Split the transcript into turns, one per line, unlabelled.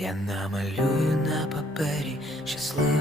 Я намалюю на папері щасливо.